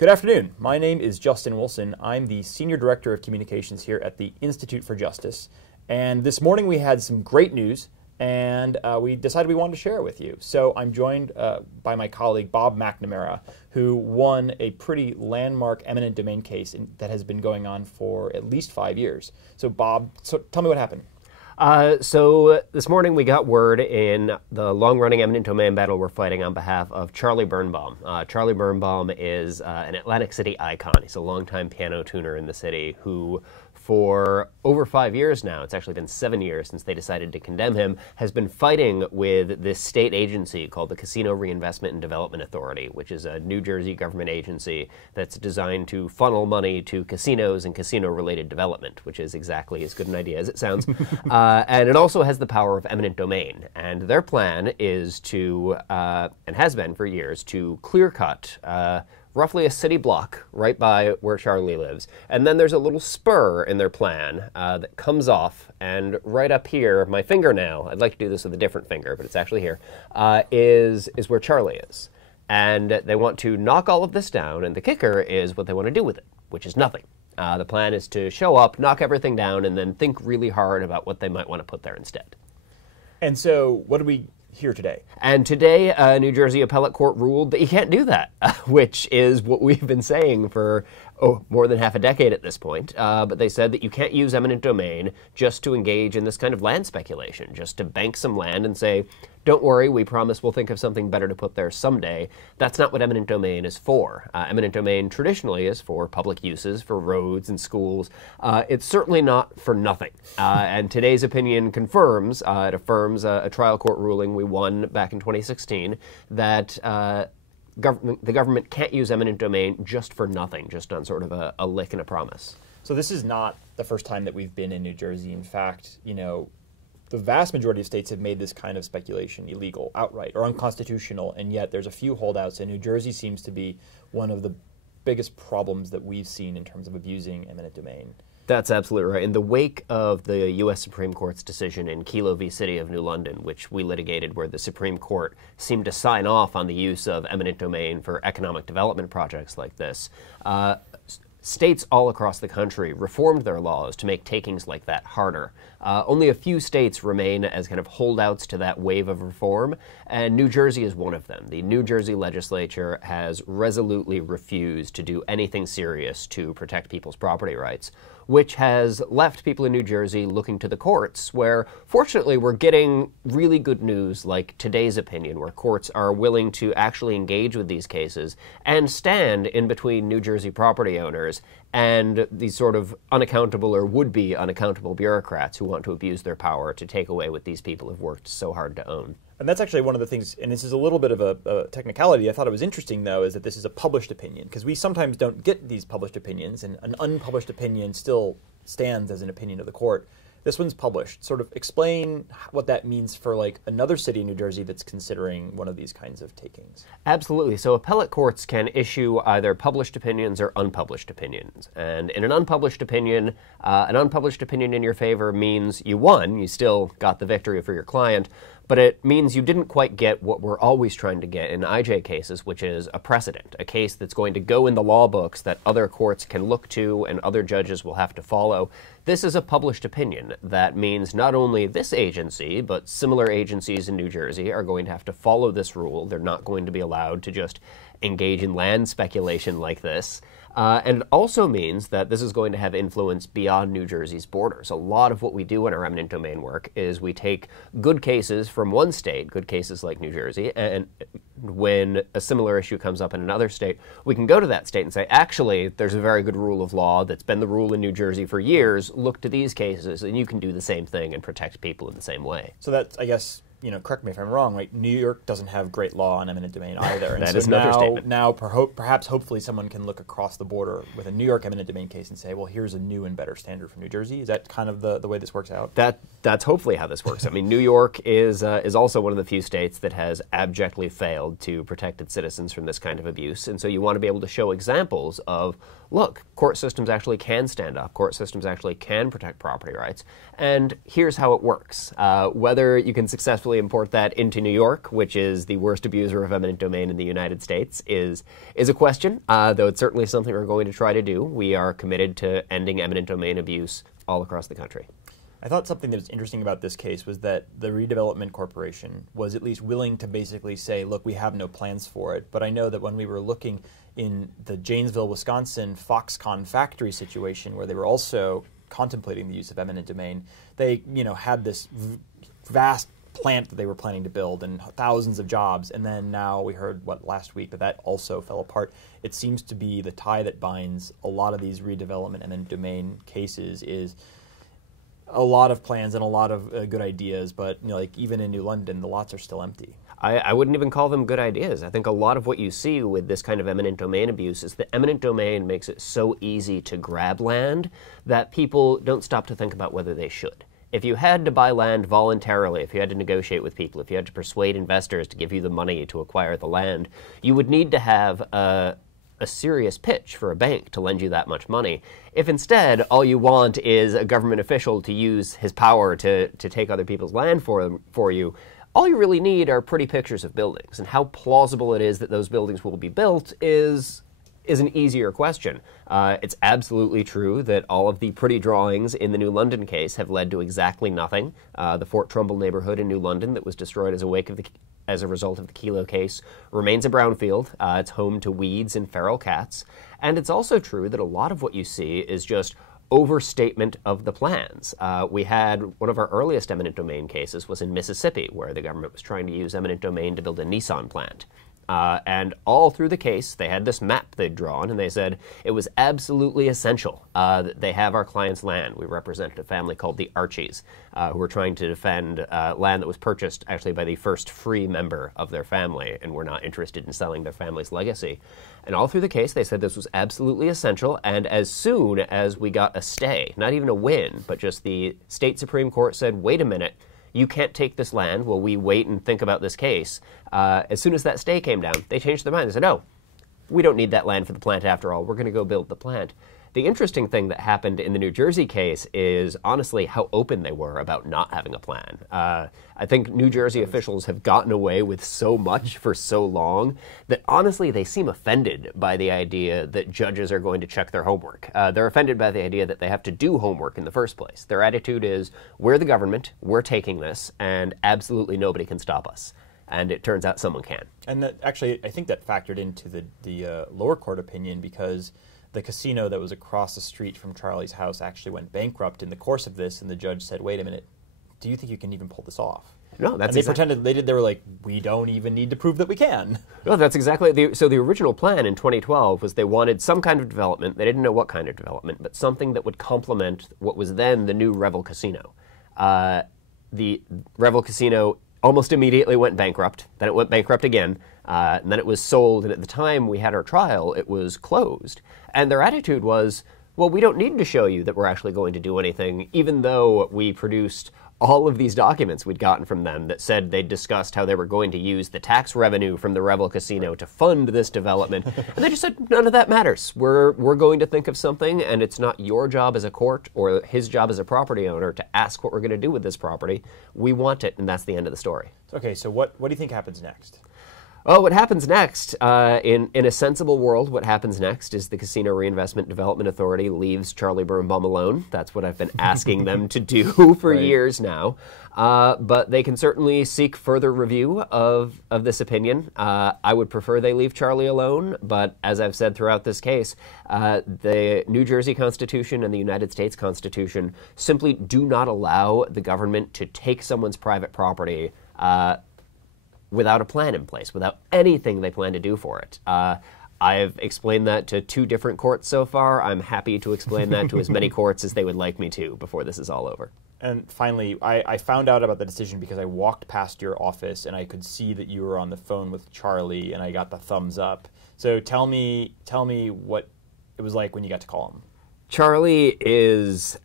Good afternoon. My name is Justin Wilson. I'm the Senior Director of Communications here at the Institute for Justice. And this morning we had some great news, and we decided we wanted to share it with you. So I'm joined by my colleague, Bob McNamara, who won a pretty landmark eminent domain case that has been going on for at least 5 years. So Bob, tell me what happened. So this morning we got word in the long-running eminent domain battle we're fighting on behalf of Charlie Birnbaum. Charlie Birnbaum is an Atlantic City icon. He's a longtime piano tuner in the city who, for over 5 years now, it's actually been 7 years since they decided to condemn him, has been fighting with this state agency called the Casino Reinvestment and Development Authority, which is a New Jersey government agency that's designed to funnel money to casinos and casino-related development, which is exactly as good an idea as it sounds. And it also has the power of eminent domain. And their plan is to, and has been for years, to clear-cut roughly a city block right by where Charlie lives. And then there's a little spur in their plan that comes off, and right up here, my fingernail, I'd like to do this with a different finger, but it's actually here, is where Charlie is. And they want to knock all of this down, and the kicker is what they want to do with it, which is nothing. The plan is to show up, knock everything down, and then think really hard about what they might want to put there instead. And so what do we hear today? And today, New Jersey appellate court ruled that you can't do that, which is what we've been saying for more than half a decade at this point. But they said that you can't use eminent domain just to engage in this kind of land speculation, just to bank some land and say, don't worry, we promise we'll think of something better to put there someday. That's not what eminent domain is for. Eminent domain traditionally is for public uses, for roads and schools. It's certainly not for nothing. And today's opinion confirms, it affirms a trial court ruling we won back in 2016 that the government can't use eminent domain just for nothing, just on sort of a lick and a promise. So this is not the first time that we've been in New Jersey. In fact, the vast majority of states have made this kind of speculation illegal outright or unconstitutional, and yet there's a few holdouts, and New Jersey seems to be one of the biggest problems that we've seen in terms of abusing eminent domain. That's absolutely right. In the wake of the U.S. Supreme Court's decision in Kelo v. City of New London, which we litigated, where the Supreme Court seemed to sign off on the use of eminent domain for economic development projects like this, states all across the country reformed their laws to make takings like that harder. Only a few states remain as kind of holdouts to that wave of reform, and New Jersey is one of them. The New Jersey legislature has resolutely refused to do anything serious to protect people's property rights, which has left people in New Jersey looking to the courts, where fortunately we're getting really good news like today's opinion, where courts are willing to actually engage with these cases and stand in between New Jersey property owners and these sort of unaccountable or would-be unaccountable bureaucrats who want to abuse their power to take away what these people have worked so hard to own. And that's actually one of the things, and this is a little bit of a technicality. I thought it was interesting, though, is that this is a published opinion, because we sometimes don't get these published opinions, and an unpublished opinion still stands as an opinion of the court. This one's published. Sort of explain what that means for like another city in New Jersey that's considering one of these kinds of takings. Absolutely. So appellate courts can issue either published opinions or unpublished opinions. And in an unpublished opinion in your favor means you won. You still got the victory for your client. But it means you didn't quite get what we're always trying to get in IJ cases, which is a precedent, a case that's going to go in the law books that other courts can look to and other judges will have to follow. This is a published opinion. That means not only this agency, but similar agencies in New Jersey are going to have to follow this rule. They're not going to be allowed to just engage in land speculation like this. And it also means that this is going to have influence beyond New Jersey's borders. A lot of what we do in our eminent domain work is we take good cases from one state, good cases like New Jersey, and when a similar issue comes up in another state, we can go to that state and say, actually, there's a very good rule of law that's been the rule in New Jersey for years. Look to these cases, and you can do the same thing and protect people in the same way. So that's, I guess, correct me if I'm wrong, right? New York doesn't have great law on eminent domain either. And That so is another statement. Now, perhaps, hopefully, someone can look across the border with a New York eminent domain case and say, well, here's a new and better standard for New Jersey. Is that kind of the way this works out? That's hopefully how this works. I mean, New York is also one of the few states that has abjectly failed to protect its citizens from this kind of abuse. And so you want to be able to show examples of look, court systems actually can stand up, court systems actually can protect property rights, and here's how it works. Whether you can successfully import that into New York, which is the worst abuser of eminent domain in the United States, is a question, though it's certainly something we're going to try to do. We are committed to ending eminent domain abuse all across the country. I thought something that was interesting about this case was that the Redevelopment Corporation was at least willing to basically say, look, we have no plans for it. But I know that when we were looking in the Janesville, Wisconsin Foxconn factory situation, where they were also contemplating the use of eminent domain, they had this vast plant that they were planning to build and thousands of jobs. And then now we heard, last week, that also fell apart. It seems to be the tie that binds a lot of these redevelopment eminent domain cases is a lot of plans and a lot of good ideas, but like even in New London, the lots are still empty. I wouldn't even call them good ideas. I think a lot of what you see with this kind of eminent domain abuse is that eminent domain makes it so easy to grab land that people don't stop to think about whether they should. If you had to buy land voluntarily, if you had to negotiate with people, if you had to persuade investors to give you the money to acquire the land, you would need to have a serious pitch for a bank to lend you that much money. If instead all you want is a government official to use his power to take other people's land for you, all you really need are pretty pictures of buildings. And how plausible it is that those buildings will be built is an easier question. It's absolutely true that all of the pretty drawings in the New London case have led to exactly nothing. The Fort Trumbull neighborhood in New London that was destroyed as a result of the Kelo case remains a brownfield. It's home to weeds and feral cats. And it's also true that a lot of what you see is just overstatement of the plans. We had one of our earliest eminent domain cases was in Mississippi, where the government was trying to use eminent domain to build a Nissan plant. And all through the case, they had this map they'd drawn, and they said it was absolutely essential that they have our client's land. We represented a family called the Archies, who were trying to defend land that was purchased actually by the first free member of their family, and were not interested in selling their family's legacy. And all through the case, they said this was absolutely essential, and as soon as we got a stay, not even a win, but just the state Supreme Court said, wait a minute, you can't take this land while we wait and think about this case. As soon as that stay came down, they changed their mind. They said, no, we don't need that land for the plant after all. We're going to go build the plant. The interesting thing that happened in the New Jersey case is, honestly, how open they were about not having a plan. I think New Jersey officials have gotten away with so much for so long that, honestly, they seem offended by the idea that judges are going to check their homework. They're offended by the idea that they have to do homework in the first place. Their attitude is, we're the government, we're taking this, and absolutely nobody can stop us. And it turns out someone can. And that, actually, I think that factored into the lower court opinion, because the casino that was across the street from Charlie's house actually went bankrupt in the course of this, and the judge said, wait a minute, do you think you can even pull this off? No, that's and they pretended they were like, we don't even need to prove that we can. No, that's exactly so the original plan in 2012 was they wanted some kind of development. They didn't know what kind of development, but something that would complement what was then the new Revel Casino. The Revel Casino almost immediately went bankrupt. Then it went bankrupt again. And then it was sold, and at the time we had our trial, it was closed. And their attitude was, well, we don't need to show you that we're actually going to do anything, even though we produced all of these documents we'd gotten from them that said they'd discussed how they were going to use the tax revenue from the Revel Casino to fund this development. And they just said, none of that matters. We're going to think of something, and it's not your job as a court or his job as a property owner to ask what we're going to do with this property. We want it, and that's the end of the story. Okay, so what do you think happens next? Oh, what happens next, in a sensible world, what happens next is the Casino Reinvestment Development Authority leaves Charlie Birnbaum alone. That's what I've been asking them to do for years now. But they can certainly seek further review of this opinion. I would prefer they leave Charlie alone, but as I've said throughout this case, the New Jersey Constitution and the United States Constitution simply do not allow the government to take someone's private property without a plan in place, without anything they plan to do for it. I've explained that to 2 different courts so far. I'm happy to explain that to as many courts as they would like me to before this is all over. And finally, I found out about the decision because I walked past your office and I could see that you were on the phone with Charlie, and I got the thumbs up. So tell me what it was like when you got to call him. Charlie is,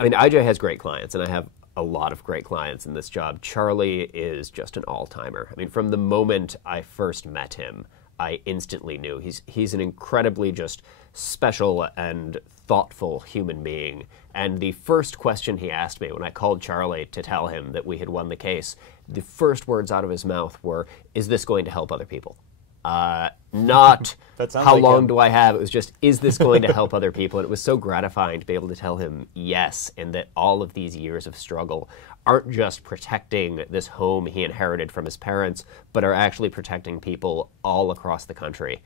IJ has great clients, and I have a lot of great clients in this job. Charlie is just an all-timer. From the moment I first met him, I instantly knew. He's an incredibly just special and thoughtful human being. And the first question he asked me when I called Charlie to tell him that we had won the case, the first words out of his mouth were, "Is this going to help other people?" Not how like long do I have? It was just, is this going to help other people? And it was so gratifying to be able to tell him yes, and that all of these years of struggle aren't just protecting this home he inherited from his parents, but are actually protecting people all across the country.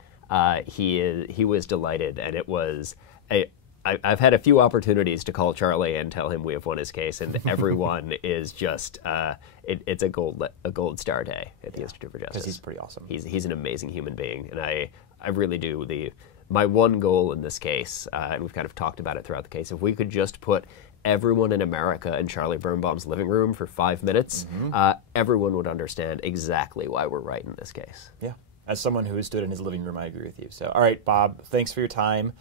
He was delighted, and it was I've had a few opportunities to call Charlie and tell him we have won his case, and everyone is just it's a gold star day at the Institute for Justice. Because he's pretty awesome. He's an amazing human being, and I really do. My one goal in this case, and we've kind of talked about it throughout the case, if we could just put everyone in America in Charlie Birnbaum's living room for 5 minutes, everyone would understand exactly why we're right in this case. Yeah. As someone who has stood in his living room, I agree with you. So, all right, Bob, thanks for your time.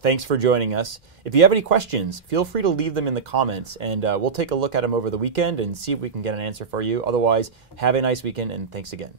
Thanks for joining us. If you have any questions, feel free to leave them in the comments, and we'll take a look at them over the weekend and see if we can get an answer for you. Otherwise, have a nice weekend, and thanks again.